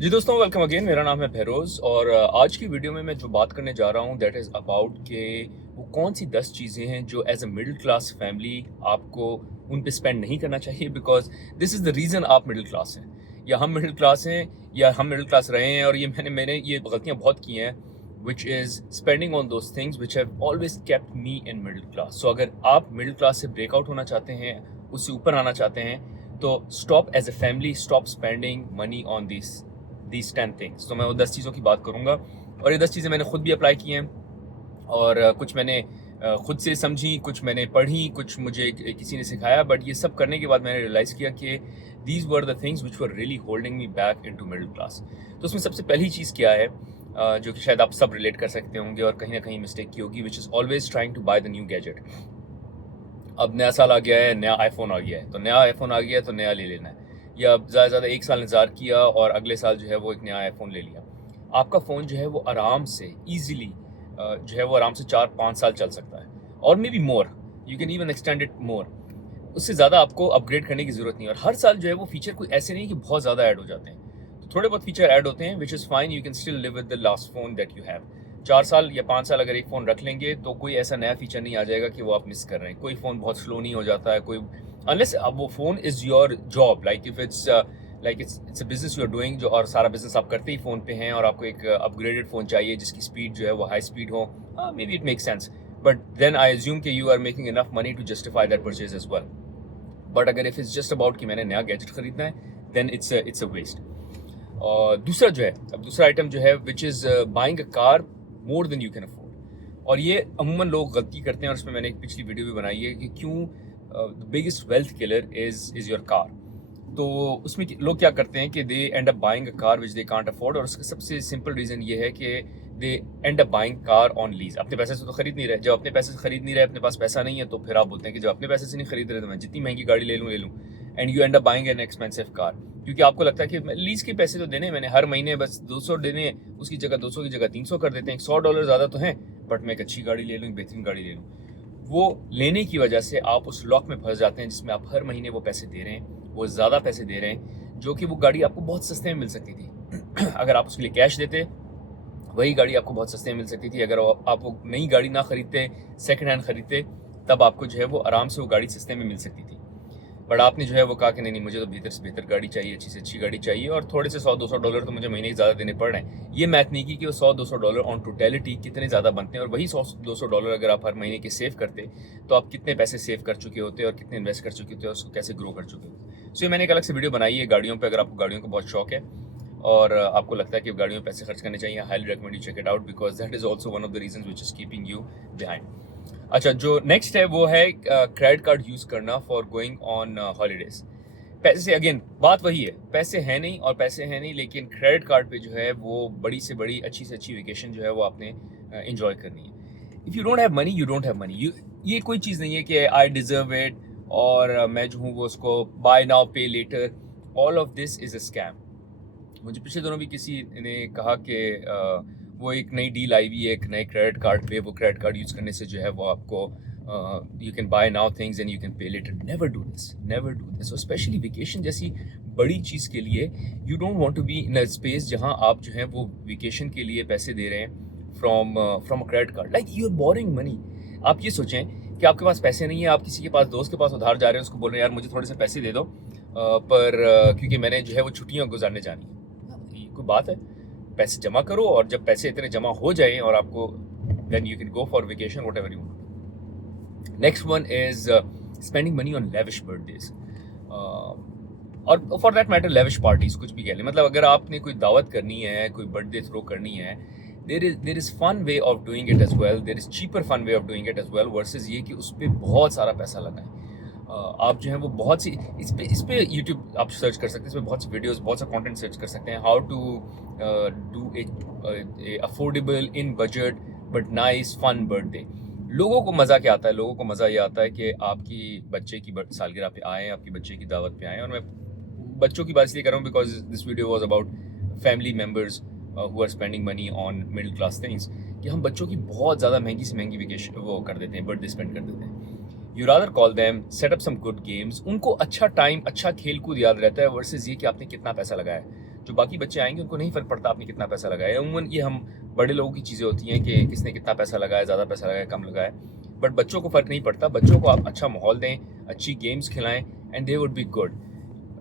जी दोस्तों, welcome again. मेरा नाम है बहरोज़ और आज की वीडियो में मैं जो बात करने जा रहा हूँ दैट इज़ अबाउट के वो कौन सी 10 चीज़ें हैं जो as a middle class family आपको उन पे स्पेंड नहीं करना चाहिए, because this is the reason आप मिडिल क्लास हैं या हम मिडिल क्लास हैं या हम मिडिल क्लास रहे हैं। और ये मैंने ये गलतियाँ बहुत की हैं, which is spending on those things which have always kept me in middle class. So अगर आप मिडिल क्लास से ब्रेकआउट होना चाहते हैं, उससे ऊपर आना चाहते हैं, तो stop as a family, stop spending money on these 10 things. तो मैं वो 10 चीज़ों की बात करूँगा और ये 10 चीज़ें मैंने खुद भी अप्लाई की हैं और कुछ मैंने खुद से समझी, कुछ मैंने पढ़ी, कुछ मुझे किसी ने सिखाया। बट ये सब करने के बाद मैंने रियलाइज़ किया कि these were the things which were really holding me back into middle class. तो उसमें सबसे पहली चीज़ क्या है, जो कि शायद आप सब रिलेट कर सकते होंगे और कहीं ना कहीं मिस्टेक की होगी, which is always trying to buy the new gadget. अब नया साल आ गया है, नया आईफोन आ गया है, तो नया आईफोन आ गया है तो नया ले लेना है। या ज़्यादा से ज़्यादा एक साल इंतज़ार किया और अगले साल जो है वो एक नया आईफोन ले लिया। आपका फ़ोन जो है वो आराम से ईज़िली जो है वो आराम से 4-5 साल चल सकता है और may be more, you can even extend it more. उससे ज़्यादा आपको अपग्रेड करने की ज़रूरत नहीं है। और हर साल जो है वो फीचर कोई ऐसे नहीं कि बहुत ज़्यादा ऐड हो जाते हैं, तो थोड़े बहुत फीचर ऐड होते हैं, which is fine, you can still live with the last phone that you have. 4 साल या 5 साल अगर एक फ़ोन रख लेंगे तो कोई ऐसा नया फीचर नहीं आ जाएगा कि वो आप मिस कर रहे हैं। कोई फ़ोन बहुत स्लो नहीं हो जाता है, कोई अनलेस अब वो phone is your job, like if it's it's a business you are doing, जो और सारा बिज़नेस आप करते ही फ़ोन पे हैं और आपको एक अपग्रेडेड फ़ोन चाहिए जिसकी स्पीड जो है वो हाई स्पीड हो, may be it make sense. But then I assume कि you are making enough money to justify that purchase as well. But अगर इफ इट्स जस्ट अबाउट कि मैंने नया गैजेट खरीदना है, देन इट्स अ वेस्ट। और दूसरा जो है, अब दूसरा आइटम जो है, which is buying a car more than you can afford. और ये अमूमन लोग गलती करते हैं और उसमें मैंने एक पिछली वीडियो भी बनाई है कि क्यों the biggest wealth killer is your car. तो उसमें लोग क्या करते हैं कि they end up buying a car which they can't afford. और उसका सबसे सिंपल रीज़न ये है कि they end up buying car on lease. अपने पैसे से तो खरीद नहीं रहे। जब अपने पैसे से खरीद नहीं रहे, अपने पास पैसा नहीं है, तो फिर आप बोलते हैं कि जब अपने पैसे से नहीं खरीद रहे तो मैं जितनी महंगी गाड़ी ले लूँ। And you and up buying an expensive car, क्योंकि आपको लगता है कि लीज के पैसे तो देने मैंने हर महीने बस 200 देने, उसकी जगह 200 की जगह 300 कर देते हैं, $100 ज़्यादा तो हैं, बट मैं एक अच्छी गाड़ी ले लूँ, एक बेहतरीन गाड़ी ले लूँ। वो लेने की वजह से आप उस लॉक में फंस जाते हैं जिसमें आप हर महीने वो पैसे दे रहे हैं, वो ज़्यादा पैसे दे रहे हैं, जो कि वो गाड़ी आपको बहुत सस्ते में मिल सकती थी। अगर आप उसके लिए कैश देते, वही गाड़ी आपको बहुत सस्ते में मिल सकती थी। अगर आप वो नई गाड़ी ना खरीदते, सेकंड हैंड खरीदते, तब आपको जो है वो आराम से वो गाड़ी सस्ते में मिल सकती थी। बट आपने जो है वो कहा कि नहीं नहीं, मुझे तो बेहतर से बेहतर गाड़ी चाहिए, अच्छी से अच्छी गाड़ी चाहिए, और थोड़े से $100-200 तो मुझे महीने के ज़्यादा देने पड़ रहे हैं। ये मैथ नहीं की कि वो $100-200 ऑन टोटलिटी कितने ज़्यादा बनते हैं, और वही $100-200 अगर आप हर महीने के सेव करते, तो आप कितने पैसे सेव कर चुके होते और कितने इन्वेस्ट कर चुके होते और उसको कैसे ग्रो कर चुके होते। सो ये मैंने एक अलग से वीडियो बनाई है गाड़ियों पर। अगर आपको गाड़ियों का बहुत शौक है और आपको लगता है कि गाड़ियों में पैसे खर्च करने चाहिए, highly recommend you check it out, because that is also one of the reasons which is keeping you behind. अच्छा, जो नेक्स्ट है वो है क्रेडिट कार्ड यूज़ करना फॉर गोइंग ऑन हॉलीडेज। पैसे से अगेन बात वही है, पैसे हैं नहीं और पैसे हैं नहीं, लेकिन क्रेडिट कार्ड पे जो है वो बड़ी से बड़ी, अच्छी से अच्छी वेकेशन जो है वो आपने इंजॉय करनी है। If you don't have money, you don't have money. ये कोई चीज़ नहीं है कि आई डिजर्व इट और मैं जो हूँ वो उसको buy now pay later. All of this is a scam. मुझे पिछले दिनों भी किसी ने कहा कि वो एक नई डील आई हुई है एक नए क्रेडिट कार्ड पे, वो क्रेडिट कार्ड यूज़ करने से जो है वो आपको you can buy now things and you can pay later. Never do this, never do this. और स्पेशली वेकेशन जैसी बड़ी चीज़ के लिए you don't want to be in a space जहां आप जो है वो वेकेशन के लिए पैसे दे रहे हैं from a credit card, like you are borrowing money. आप ये सोचें कि आपके पास पैसे नहीं है, आप किसी के पास, दोस्त के पास उधार जा रहे हैं, उसको बोल रहे हैं यार मुझे थोड़े से पैसे दे दो, क्योंकि मैंने जो है वो छुट्टियां गुजारने जानी है। ये कोई बात है? पैसे जमा करो और जब पैसे इतने जमा हो जाए और आपको, then you can go for vacation whatever you want. Next one is spending money on lavish birthdays, और for that matter lavish parties, कुछ भी कह लें। मतलब अगर आपने कोई दावत करनी है, कोई बर्थडे थ्रो करनी है, there is fun way of doing it as well, there is cheaper fun way of doing it as well, versus ये कि उस पर बहुत सारा पैसा लगा है। आप जो है वो बहुत सी इस पे यूट्यूब आप सर्च कर सकते हैं, इसमें बहुत सी वीडियोस, बहुत सा कंटेंट सर्च कर सकते हैं, how to do a affordable, in budget but nice fun birthday. लोगों को मज़ा क्या आता है? लोगों को मज़ा ये आता है कि आपकी बच्चे की सालगिरह पे आए, आपकी बच्चे की दावत पे आए। और मैं बच्चों की बात इसलिए कर रहा हूँ because this video was about family members who are spending money on middle class things, कि हम बच्चों की बहुत ज़्यादा महंगी से महंगी वेकेशन वो कर देते हैं, बर्थडे स्पेंड कर देते हैं। You rather call them, set up some good games. उनको अच्छा टाइम, अच्छा खेल कूद याद रहता है, वर्सेज ये कि आपने कितना पैसा लगाया है। जो बाकी बच्चे आएंगे उनको नहीं फ़र्क पड़ता आपने कितना पैसा लगाया। उमूमन ये हम बड़े लोगों की चीज़ें होती हैं कि किसने कितना पैसा लगाया, ज़्यादा पैसा लगाया, कम लगाया, बट बच्चों को फ़र्क नहीं पड़ता। बच्चों को आप अच्छा माहौल दें, अच्छी गेम्स खिलाएं, and they would be good.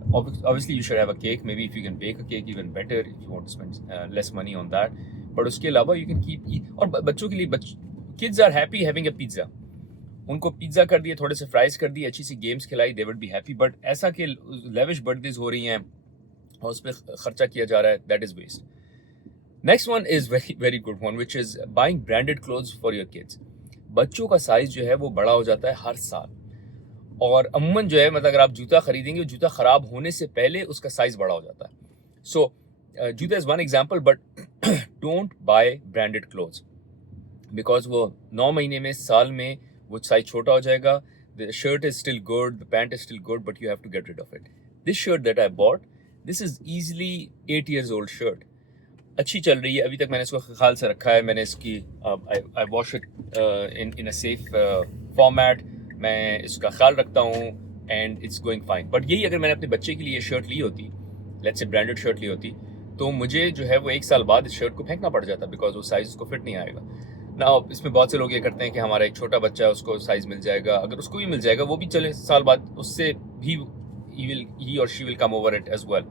Obviously you should have a cake. Maybe if you can bake a cake, even better if you want to spend less money on that. But उसके अलावा you can keep और बच्चों के लिए kids are happy having a pizza. उनको pizza कर दिए, थोड़े से फ्राइज कर दिए, अच्छी सी गेम्स खिलाई, they would be happy. But ऐसा कि लेविश बर्थडेज हो रही हैं और उस पर खर्चा किया जा रहा है, that is waste. Next one is very good one, which is buying branded clothes for your kids. बच्चों का साइज जो है वो बड़ा हो जाता है हर साल, और अमूमन जो है मतलब अगर आप जूता खरीदेंगे, जूता ख़राब होने से पहले उसका साइज़ बड़ा हो जाता है। सो जूता is one example, but don't buy branded clothes because वो 9 महीने में, साल में वो साइज छोटा हो जाएगा। The shirt is still good, the pant is still good, but you have to get rid of it. This shirt that I bought, this is easily 8 years old shirt, अच्छी चल रही है, अभी तक मैंने इसको ख्याल से रखा है। मैंने इसकी I wash it in a safe format, मैं इसका ख्याल रखता हूँ and it's going fine. But यही अगर मैंने अपने बच्चे के लिए ये शर्ट ली होती, लेट्स से ब्रांडेड शर्ट ली होती, तो मुझे जो है वो 1 साल बाद इस शर्ट को फेंकना पड़ जाता बिकॉज वो साइज़ उसको फिट नहीं आएगा ना। इसमें बहुत से लोग ये करते हैं कि हमारा एक छोटा बच्चा है, उसको साइज़ मिल जाएगा, अगर उसको भी मिल जाएगा वो भी चले साल बाद, उससे भी he or she will come over it as well.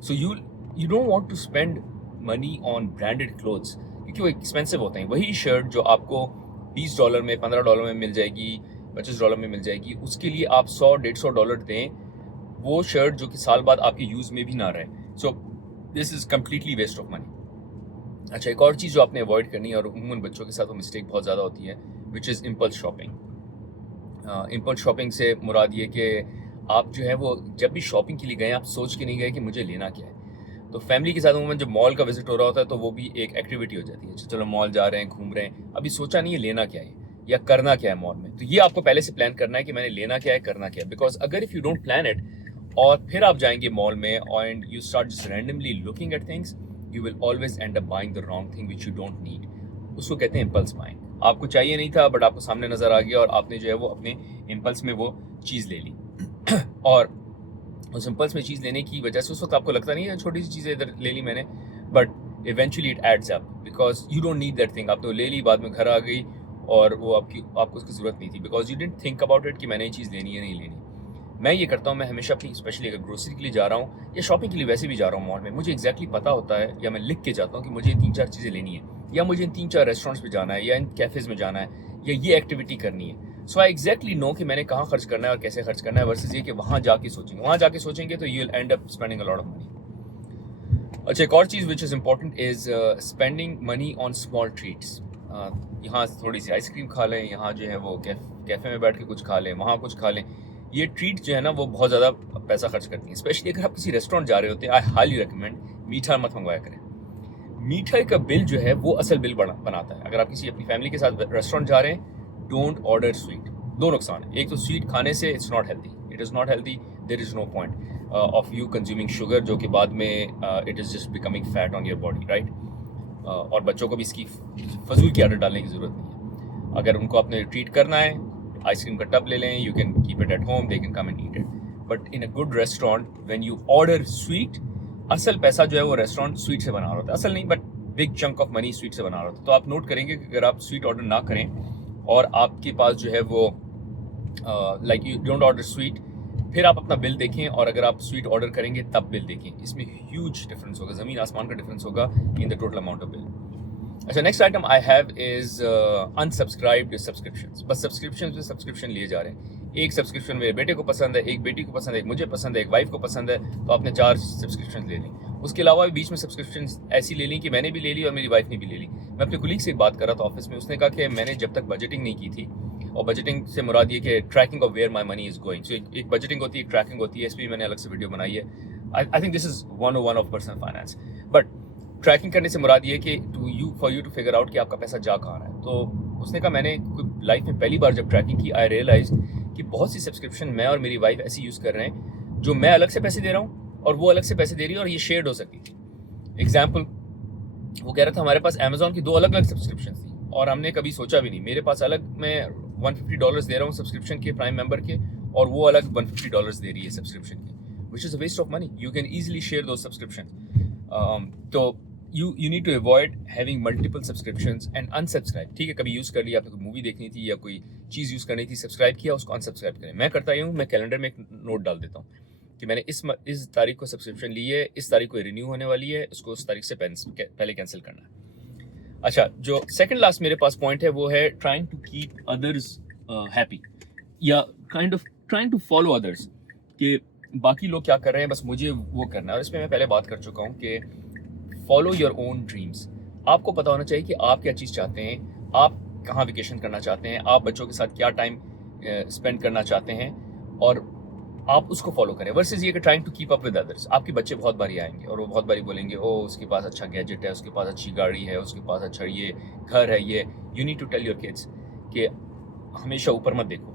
So you don't want to spend money on branded clothes क्योंकि वो एक्सपेंसिव होते हैं। वही शर्ट जो आपको $20 में, $15 में मिल जाएगी, $25 में मिल जाएगी, उसके लिए आप $100-150 दें वो शर्ट जो कि साल बाद आपके यूज़ में भी ना रहे। So this is completely waste of money. अच्छा, एक और चीज़ जो आपने अवॉइड करनी है, और उमूमन बच्चों के साथ वो मिस्टेक बहुत ज़्यादा होती है, which is impulse shopping. Impulse shopping से मुराद ये कि आप जो है वो जब भी शॉपिंग के लिए गए, आप सोच के नहीं गए कि मुझे लेना क्या है। तो फैमिली के साथ उमूमन जब मॉल का विजिट हो रहा होता है तो वो भी एक एक्टिविटी हो जाती है, चलो मॉल जा रहे हैं, घूम रहे हैं, अभी सोचा नहीं है लेना क्या है या करना क्या है मॉल में। तो ये आपको पहले से प्लान करना है कि मैंने लेना क्या है, करना क्या है। बिकॉज अगर if you don't plan it और फिर आप जाएंगे मॉल में and you start just randomly looking at things, you will always and up buying the wrong thing which you don't need. उसको कहते हैं इम्पल्स बाइंग। आपको चाहिए नहीं था बट आपको सामने नज़र आ गया और आपने जो है वो अपने इम्पल्स में वो चीज़ ले ली और उस इम्पल्स में चीज़ लेने की वजह से उस वक्त आपको लगता नहीं है छोटी सी चीज़ें इधर ले ली मैंने, but eventually it adds up because you don't need that thing. आप तो ले ली, बाद में घर आ गई और वो आपको उसकी ज़रूरत नहीं थी because you didn't think about it कि मैंने ये चीज़ लेनी है नहीं लेनी। मैं ये करता हूँ, मैं हमेशा अपनी स्पेशली अगर ग्रोसरी के लिए जा रहा हूँ या शॉपिंग के लिए वैसे भी जा रहा हूँ मॉल में, मुझे एक्जैक्टली पता होता है या मैं लिख के जाता हूँ कि मुझे 3-4 चीज़ें लेनी है, या मुझे इन 3-4 रेस्टोरेंट्स में जाना है, या इन कैफ़ेज़ में जाना है, या ये एक्टिविटी करनी है। सो आई एग्जैक्टली नो कि मैंने कहाँ खर्च करना है और कैसे खर्च करना है, वर्सेस ये कि वहाँ जाके सोचेंगे तो you will end up spending a lot of money. अच्छा, एक और चीज़ which is important is spending money on small treats. यहाँ थोड़ी सी आइसक्रीम खा लें, यहाँ जो है वो कैफ़े में बैठ के कुछ खा लें, वहाँ कुछ खा लें। ये ट्रीट जो है ना वो बहुत ज़्यादा पैसा खर्च करती हैं, स्पेशली अगर आप किसी रेस्टोरेंट जा रहे होते हैं। आई हाईली रिकमेंड मीठा मत मंगवाया करें। मीठा का बिल जो है वो असल बिल बनाता है। अगर आप किसी अपनी फैमिली के साथ रेस्टोरेंट जा रहे हैं, डोंट ऑर्डर स्वीट। दो नुकसान है, एक तो स्वीट खाने से it's not healthy, it is not healthy, there is no point of you consuming sugar जो कि बाद में it is just becoming fat on your body, right. और बच्चों को भी इसकी फजूल की आदत डालने की ज़रूरत नहीं है। अगर उनको अपने ट्रीट करना है, आइसक्रीम का टब ले लें, you can keep it at home, they can come and eat it. But in a good restaurant when you order sweet, असल पैसा जो है वो रेस्टोरेंट स्वीट से बना रहा होता है, असल नहीं but big chunk of money sweet से बना रहा होता है। तो आप नोट करेंगे कि अगर आप स्वीट ऑर्डर ना करें और आपके पास जो है वो like you don't order sweet, फिर आप अपना बिल देखें और अगर आप स्वीट ऑर्डर करेंगे तब बिल देखें, इसमें ह्यूज डिफरेंस होगा, ज़मीन आसमान का डिफरेंस होगा in the total amount of bill. अच्छा, next item I have is unsubscribed subscriptions. बस सब्सक्रिप्शन पे सब्सक्रिप्शन लिए जा रहे हैं। एक सब्सक्रिप्शन मेरे बेटे को पसंद है, एक बेटी को पसंद है, एक मुझे पसंद है, एक वाइफ को पसंद है, तो आपने 4 सब्सक्रिप्शन ले ली। उसके अलावा भी बीच में सब्सक्रिप्शन ऐसी ले ली कि मैंने भी ले ली और मेरी वाइफ ने भी ले ली। मैं अपने कुलीग से एक बात कर रहा था ऑफिस में, उसने कहा कि मैंने जब तक बजटिंग नहीं की थी, और बजटिंग से मुराद ये कि tracking of where my money is going. So एक बजटिंग होती है, एक ट्रैकिंग होती है, इस पर भी मैंने अलग से वीडियो बनाई है। I think this is 101 of personal finance. But tracking करने से मुराद ये कि for you to figure out कि आपका पैसा जा कहाँ रहा है। तो उसने कहा मैंने लाइफ में पहली बार जब ट्रैकिंग की, आई रियलाइज कि बहुत सी सब्सक्रिप्शन मैं और मेरी वाइफ ऐसी यूज़ कर रहे हैं जो मैं अलग से पैसे दे रहा हूँ और वो अलग से पैसे दे रही है, और ये शेयर्ड हो सकती थी। एग्जाम्पल, वो कह रहा था हमारे पास अमेजोन की 2 अलग अलग सब्सक्रिप्शन थी और हमने कभी सोचा भी नहीं। मेरे पास अलग मैं $150 दे रहा हूँ सब्सक्रिप्शन के, प्राइम मेंबर के, और वो अलग $150 दे रही है सब्सक्रिप्शन के, which is a waste of money. You can easily share those subscriptions. तो you need to avoid having multiple subscriptions and unsubscribe. ठीक है, कभी यूज़ कर लिया, आपने कोई मूवी देखनी थी या कोई चीज़ यूज़ करनी थी, सब्सक्राइब किया, उसको अनसब्सक्राइब करें. मैं करता ही हूँ, मैं कैलेंडर में एक नोट डाल देता हूँ कि मैंने इस तारीख को सब्सक्रिप्शन ली है, इस तारीख को रिन्यू होने वाली है, उसको उस तारीख से पहले कैंसिल करना है. अच्छा, जो सेकंड लास्ट मेरे पास पॉइंट है वो है trying to keep others happy, या kind of trying to follow others, कि बाकी लोग क्या कर रहे हैं बस मुझे वो करना है. और इसमें मैं पहले बात कर चुका हूँ कि फॉलो योर ओन ड्रीम्स. आपको पता होना चाहिए कि आप क्या चीज़ चाहते हैं, आप कहाँ वेकेशन करना चाहते हैं, आप बच्चों के साथ क्या टाइम स्पेंड करना चाहते हैं, और आप उसको फॉलो करें. वर्सेस ये कि trying to keep up with others. आपके बच्चे बहुत बारी आएंगे और वो बहुत बारी बोलेंगे ओ उसके पास अच्छा गैजेट है, उसके पास अच्छी गाड़ी है, उसके पास अच्छा ये घर है, ये. You need to tell your kids कि हमेशा ऊपर मत देखो.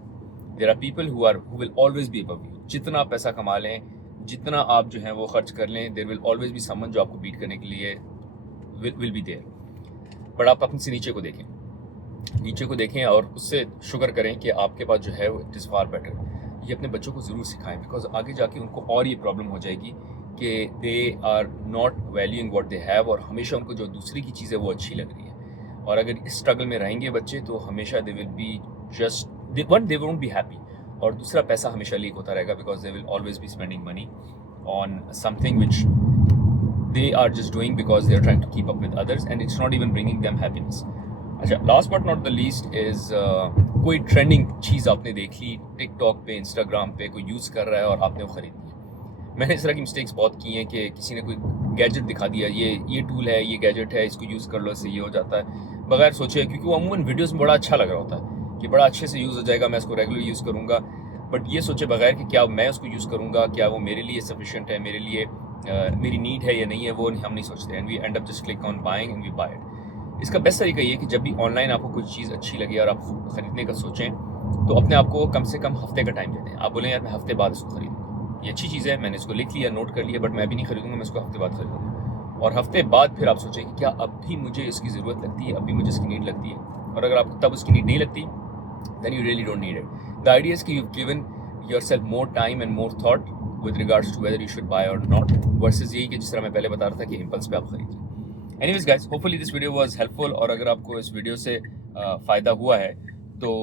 There are people who will always be above you. जितना आप पैसा कमा लें, जितना आप जो है वो खर्च कर लें, there will always be someone जो आपको बीट करने के लिए विल बी देयर. बट आप अपने से नीचे को देखें और उससे शुक्र करें कि आपके पास जो है वो इट इज़ फार बेटर. ये अपने बच्चों को ज़रूर सिखाएं, बिकॉज आगे जाके उनको और ये प्रॉब्लम हो जाएगी कि they are not valuing what they have, और हमेशा उनको जो दूसरी की चीज़ है वो अच्छी लग रही है. और अगर इस स्ट्रगल में रहेंगे बच्चे तो हमेशा they will be just they won't be happy, और दूसरा पैसा हमेशा लीक होता रहेगा because they will always be spending money on something which they are just doing because they are trying to keep up with others and it's not even bringing them happiness. अच्छा, last but not the least is कोई trending चीज़ आपने देख ली TikTok पे, Instagram पे, कोई use कर रहा है और आपने वो ख़रीद लिया. मैंने इस तरह की मिस्टेक्स बहुत की हैं कि किसी ने कोई गैजेट दिखा दिया, ये टूल है, ये गैजेट है, इसको यूज़ कर लो, इससे ये हो जाता है, बगैर सोचे, क्योंकि वो अमूमन वीडियोज़ में बड़ा अच्छा लग रहा होता है कि बड़ा अच्छे से यूज़ हो जाएगा, मैं इसको रेगुलर यूज़ करूँगा. बट ये सोचे बगैर कि क्या मैं उसको यूज़ करूँगा, क्या वो मेरे लिए सफिशिएंट है, मेरे लिए मेरी नीड है या नहीं है, वो हम नहीं सोचते. And we end up just click on buying and we buy it. इसका बेस्ट तरीका ये है कि जब भी ऑनलाइन आपको कोई चीज़ अच्छी लगे और आप ख़रीदने का सोचें तो अपने आप को कम से कम हफ्ते का टाइम दे दें. आप बोलें यार मैं हफ्ते बाद इसको खरीदूँगा, ये अच्छी चीज़ है, मैंने इसको लिख लिया, नोट कर लिया, बट मैं भी नहीं खरीदूँगा, मैं इसको हफ्ते बाद खरीदूँगा. और हफ्ते बाद फिर आप सोचें कि क्या अब भी मुझे इसकी ज़रूरत लगती है, अब भी मुझे इसकी नीड लगती है. और अगर आपको तब उसकी नीड नहीं लगती then you really don't need it. The idea is कि you've given yourself more time and more thought with regards to whether you should buy or not, versus यही कि जिस तरह मैं पहले बता रहा था कि impulse पे आप खरीदें. Anyways guys, hopefully this video was helpful. और अगर आपको इस वीडियो से फ़ायदा हुआ है तो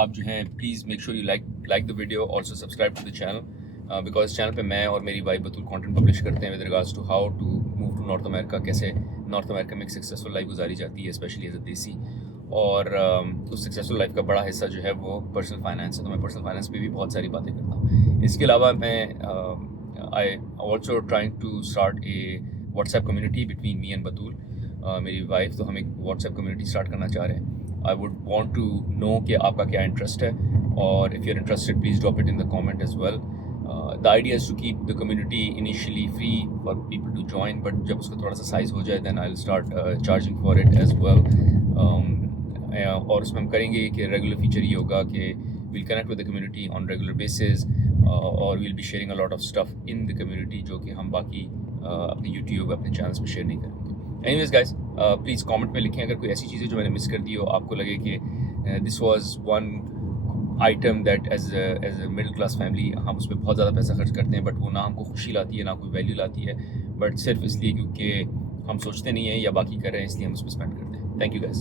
आप जो हैं please make sure you like the video, also subscribe to the channel, because channel पे मैं और मेरी वाइफ बतूल कंटेंट पब्लिश करते हैं with regards to how to move to North America, कैसे नॉर्थ अमेरिका में एक सक्सेसफुल लाइफ गुजारी जाती है, स्पेशली एज अ देसी. और उस सक्सेसफुल लाइफ का बड़ा हिस्सा जो है वो पर्सनल फाइनेंस है. तो मैं पर्सनल फाइनेंस पे भी बहुत सारी बातें करता हूँ. इसके अलावा मैं I also trying to start a WhatsApp community between me and Batool, मेरी वाइफ. तो हम एक व्हाट्सएप कम्युनिटी स्टार्ट करना चाह रहे हैं. I would want to know कि आपका क्या इंटरेस्ट है, और if you are interested please drop it in the comment as well. The idea is to keep the community initially free for people to join, but जब उसका थोड़ा सा size हो जाए then I will start charging for it as well. और उसमें हम करेंगे कि रेगुलर फीचर ये होगा कि we'll connect with the community on regular basis, और we'll be sharing a lot of stuff in the community जो कि हम बाकी अपने YouTube अपने चैनल्स पे शेयर नहीं करेंगे. Anyways guys, प्लीज़ कमेंट में लिखें अगर कोई ऐसी चीज़ें जो मैंने मिस कर दी हो, आपको लगे कि this was one item that as a middle class family हम उस पर बहुत ज़्यादा पैसा खर्च करते हैं, बट वो ना हमको खुशी लाती है, ना कोई वैल्यू लाती है, बट सिर्फ इसलिए क्योंकि हम सोचते नहीं हैं या बाकी कर रहे हैं, इसलिए हम उस पर स्पेंड करते हैं. Thank you guys.